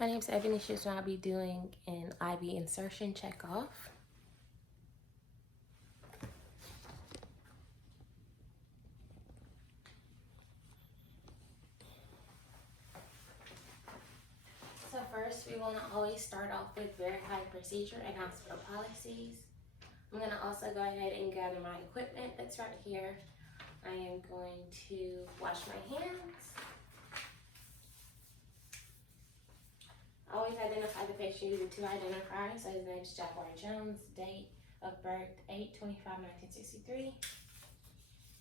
My name is Ebony Ships, and I'll be doing an IV insertion checkoff. So first, we want to always start off with verify procedure and hospital policies. I'm going to also go ahead and gather my equipment that's right here. I am going to wash my hands. Always identify the patient using two identifiers. So his name is Jaguar Jones, date of birth 8/25/1963.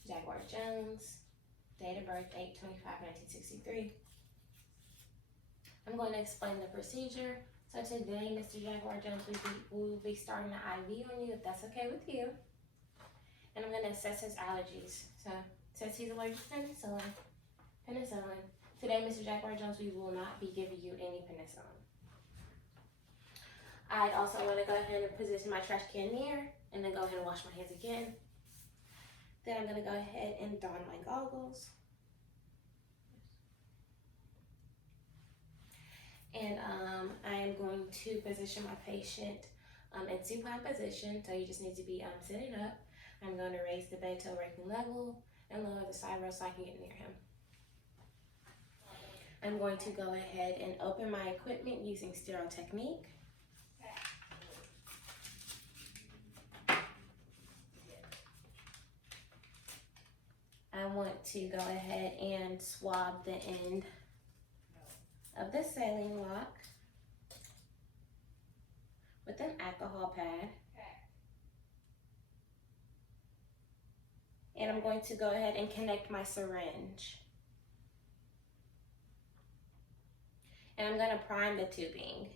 Jaguar Jones, date of birth 8/25/1963. I'm going to explain the procedure. So today, Mr. Jaguar Jones, we will be starting the IV on you, if that's okay with you. And I'm going to assess his allergies. So it says he's allergic to penicillin. Today, Mr. Jaguar Jones, we will not be giving you any penicillin. I'd also want to go ahead and position my trash can near, and then go ahead and wash my hands again. Then I'm going to go ahead and don my goggles. And I am going to position my patient in supine position. So you just need to be sitting up. I'm going to raise the bed to a working level and lower the side rail so I can get near him. I'm going to go ahead and open my equipment using sterile technique. I want to go ahead and swab the end of the saline lock with an alcohol pad. And I'm going to go ahead and connect my syringe. And I'm going to prime the tubing.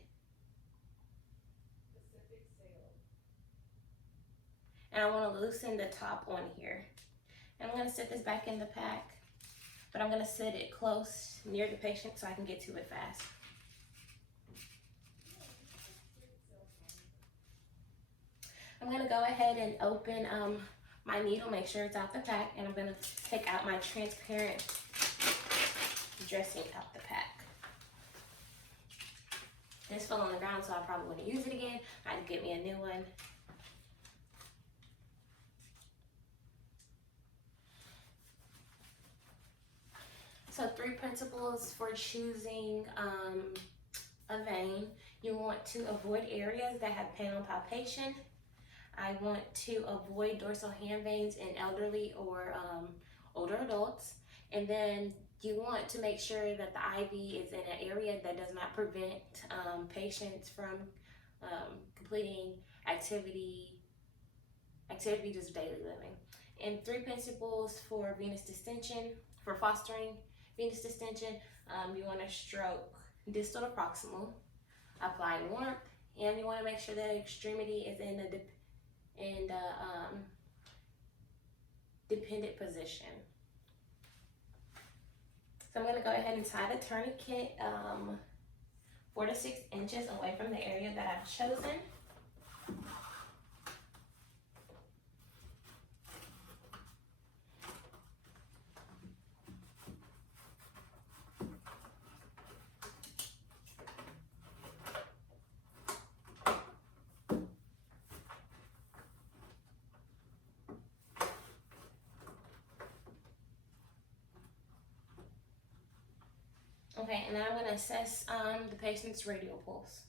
And I want to loosen the top on here. And I'm going to set this back in the pack, but I'm going to set it close near the patient so I can get to it fast. I'm going to go ahead and open my needle, make sure it's out the pack, and I'm going to take out my transparent dressing out the pack. This fell on the ground, so I probably wouldn't use it again. I had to get me a new one. So 3 principles for choosing a vein. You want to avoid areas that have pain on palpation. I want to avoid dorsal hand veins in elderly or older adults. And then you want to make sure that the IV is in an area that does not prevent patients from completing activities of daily living. And 3 principles for venous distension, for fostering venous distension. You want to stroke distal to proximal, apply warmth, and you want to make sure that extremity is in the dependent position. So I'm going to go ahead and tie the tourniquet 4 to 6 inches away from the area that I've chosen. Okay, and then I'm going to assess the patient's radial pulse.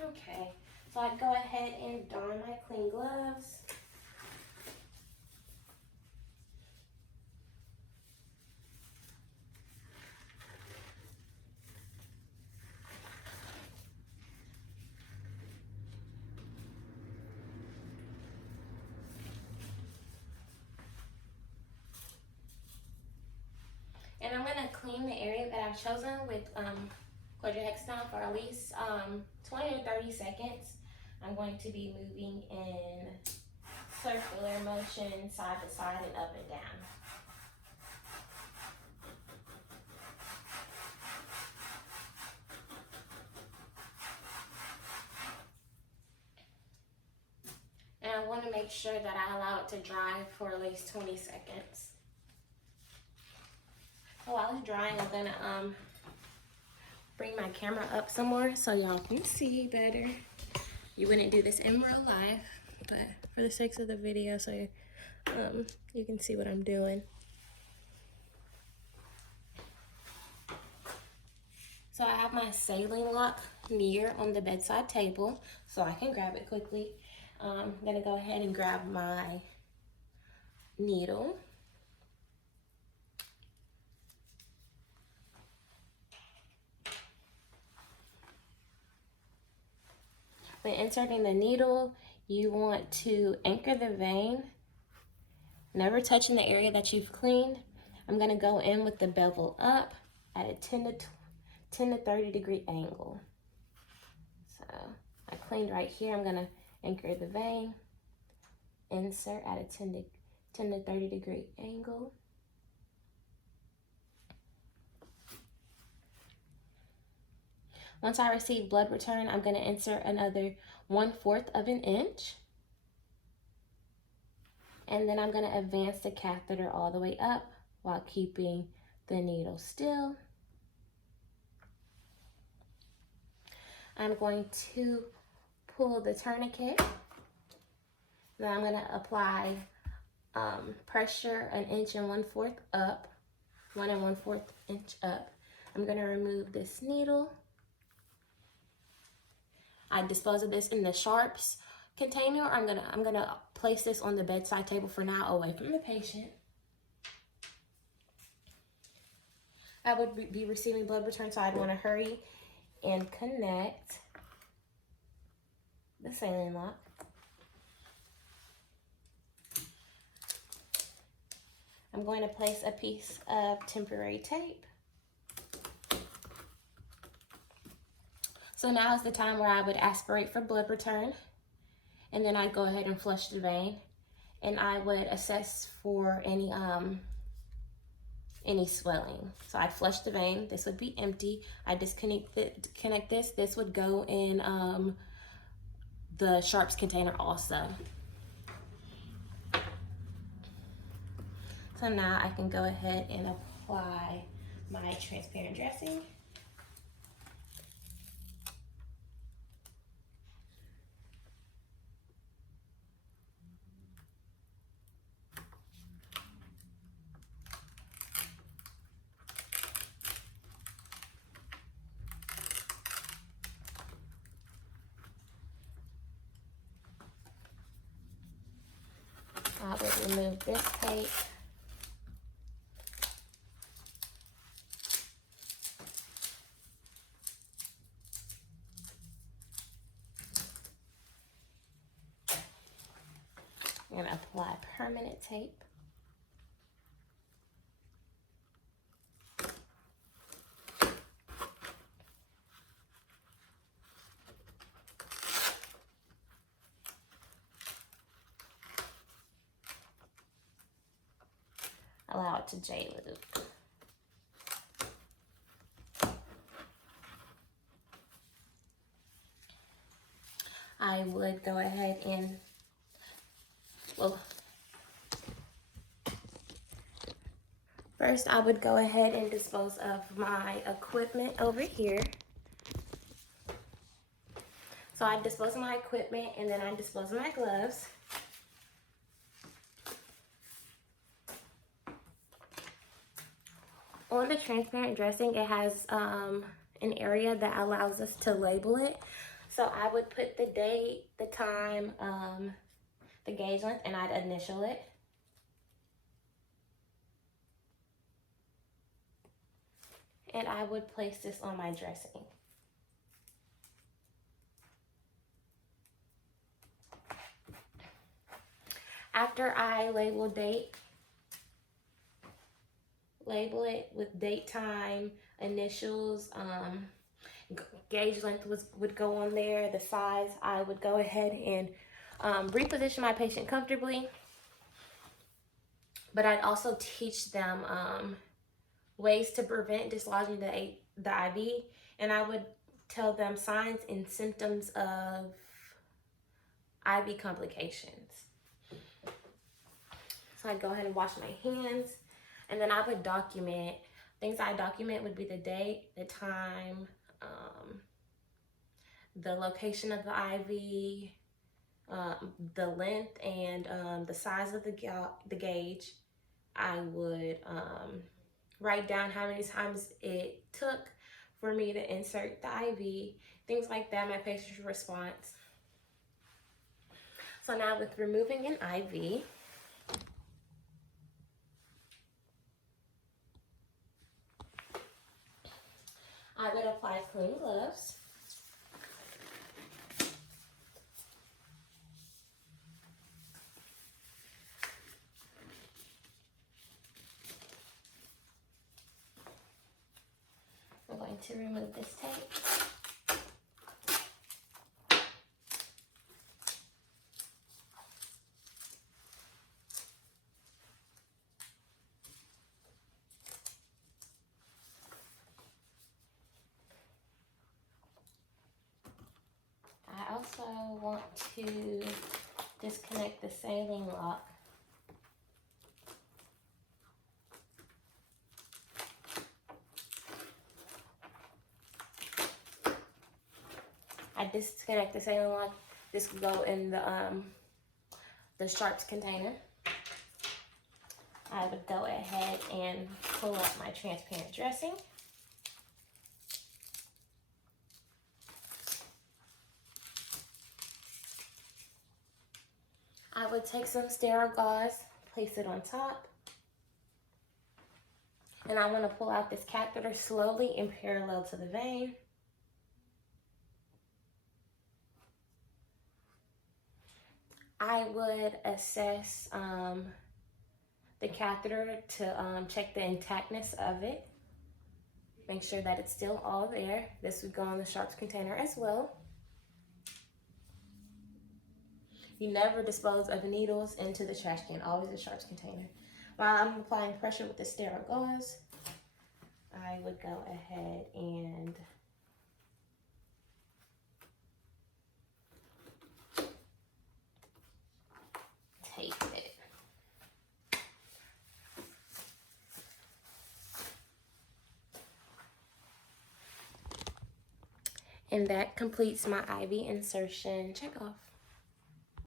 Okay, so I go ahead and don my clean gloves. And I'm going to clean the area that I've chosen with chlorhexidine for at least 20 or 30 seconds. I'm going to be moving in circular motion, side to side and up and down. And I want to make sure that I allow it to dry for at least 20 seconds. So while it's drying, I'm gonna bring my camera up some more so y'all can see better. You wouldn't do this in real life, but for the sakes of the video, so you can see what I'm doing. So I have my saline lock near on the bedside table, so I can grab it quickly. I'm gonna go ahead and grab my needle. When inserting the needle, you want to anchor the vein, never touching the area that you've cleaned. I'm gonna go in with the bevel up at a 10 to 30 degree angle. So I cleaned right here. I'm gonna anchor the vein, insert at a 10 to 30 degree angle. Once I receive blood return, I'm gonna insert another 1/4 of an inch. And then I'm gonna advance the catheter all the way up while keeping the needle still. I'm going to pull the tourniquet. Then I'm gonna apply pressure 1 1/4 inch up, 1 1/4 inch up. I'm gonna remove this needle. I dispose of this in the sharps container. I'm gonna place this on the bedside table for now, away from the patient. I would be receiving blood return, so I'd want to hurry and connect the saline lock. I'm going to place a piece of temporary tape. So now is the time where I would aspirate for blood return, and then I'd go ahead and flush the vein, and I would assess for any swelling. So I'd flush the vein. This would be empty. I connect this. This would go in the sharps container also. So now I can go ahead and apply my transparent dressing. I will remove this tape. And apply permanent tape. Allow it to J-loop. I would go ahead and, first I would go ahead and dispose of my equipment over here. So I dispose of my equipment, and then I dispose of my gloves. On the transparent dressing, it has an area that allows us to label it. So I would put the date, the time, the gauge length, and I'd initial it. And I would place this on my dressing. After I label it with date, time, initials, gauge length would go on there, the size, I would go ahead and reposition my patient comfortably. But I'd also teach them ways to prevent dislodging the IV, and I would tell them signs and symptoms of IV complications. So I'd go ahead and wash my hands, and then I would document Things I document would be the date, the time, the location of the IV, the length and the size of the gauge. I would write down how many times it took for me to insert the IV, things like that, my patient's response. So now with removing an IV, I would apply clean gloves. I'm going to remove this tape. I also want to disconnect the saline lock. I disconnect the saline lock. This will go in the sharps container. I would go ahead and pull up my transparent dressing. I would take some sterile gauze, place it on top. And I want to pull out this catheter slowly and parallel to the vein. I would assess the catheter to check the intactness of it. Make sure that it's still all there. This would go in the sharps container as well. You never dispose of needles into the trash can, always a sharps container. While I'm applying pressure with the sterile gauze, I would go ahead and tape it. And that completes my IV insertion checkoff.